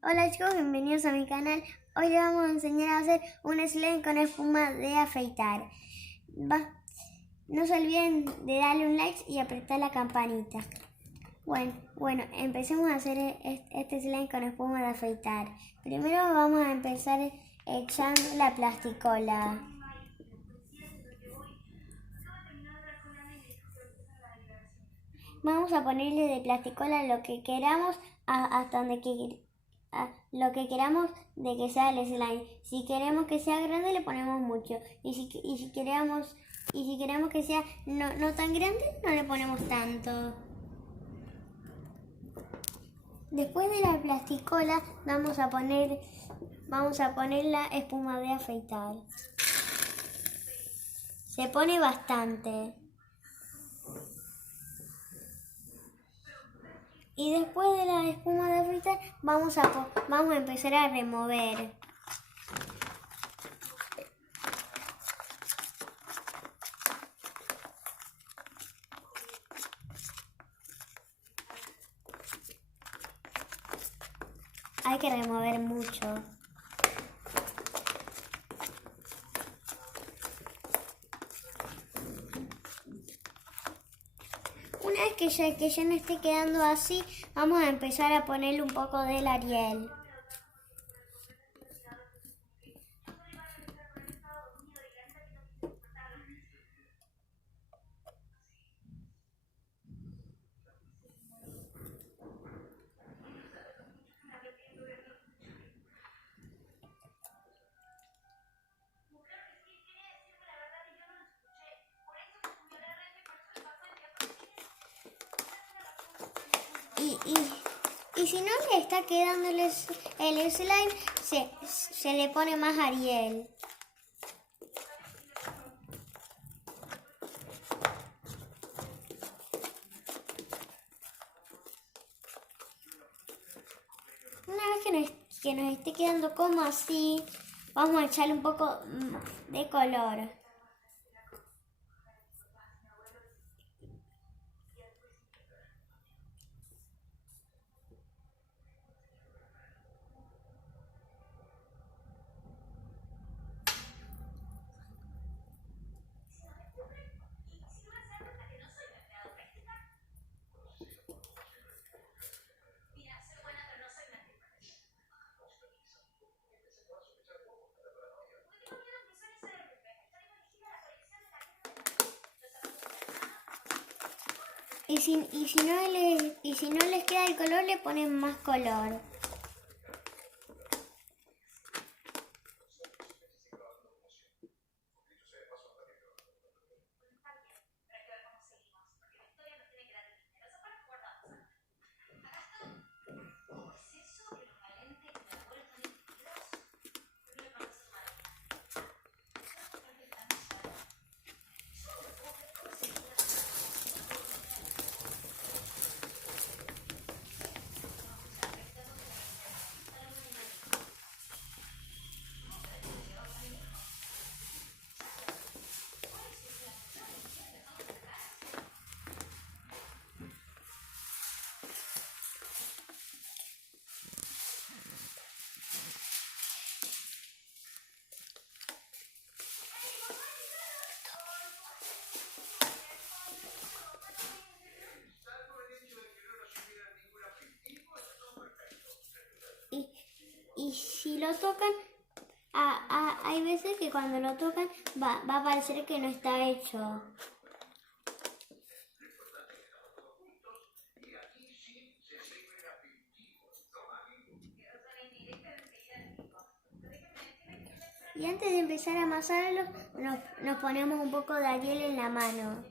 Hola chicos, bienvenidos a mi canal. Hoy les vamos a enseñar a hacer un slime con espuma de afeitar. No se olviden de darle un like y apretar la campanita. Bueno, empecemos a hacer este slime con espuma de afeitar. Primero vamos a empezar echando la plasticola. Vamos a ponerle de plasticola lo que queramos hasta lo que queramos de que sea el slime. Si queremos que sea grande le ponemos mucho y si queremos que sea no tan grande no le ponemos tanto. Después de la plasticola vamos a poner la espuma de afeitar. Se pone bastante. Y después de la espuma de afeitar vamos a empezar a remover. Hay que remover mucho. Una vez que ya no esté quedando así, vamos a empezar a ponerle un poco del Ariel. Y si no le está quedando el slime, se le pone más Ariel. Una vez que nos esté quedando como así, vamos a echarle un poco de color. Y si no les queda el color, le ponen más color. Y si lo tocan, hay veces que cuando lo tocan va a parecer que no está hecho. Y antes de empezar a amasarlo, nos ponemos un poco de Ariel en la mano.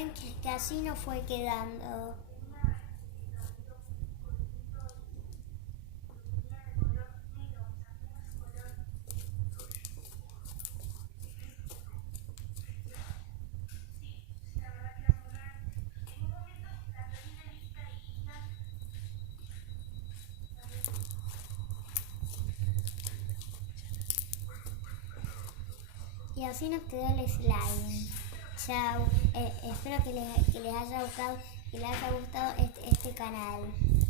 ven que así nos fue quedando. Y así nos quedó el slime. Chao. Espero que les haya gustado este canal.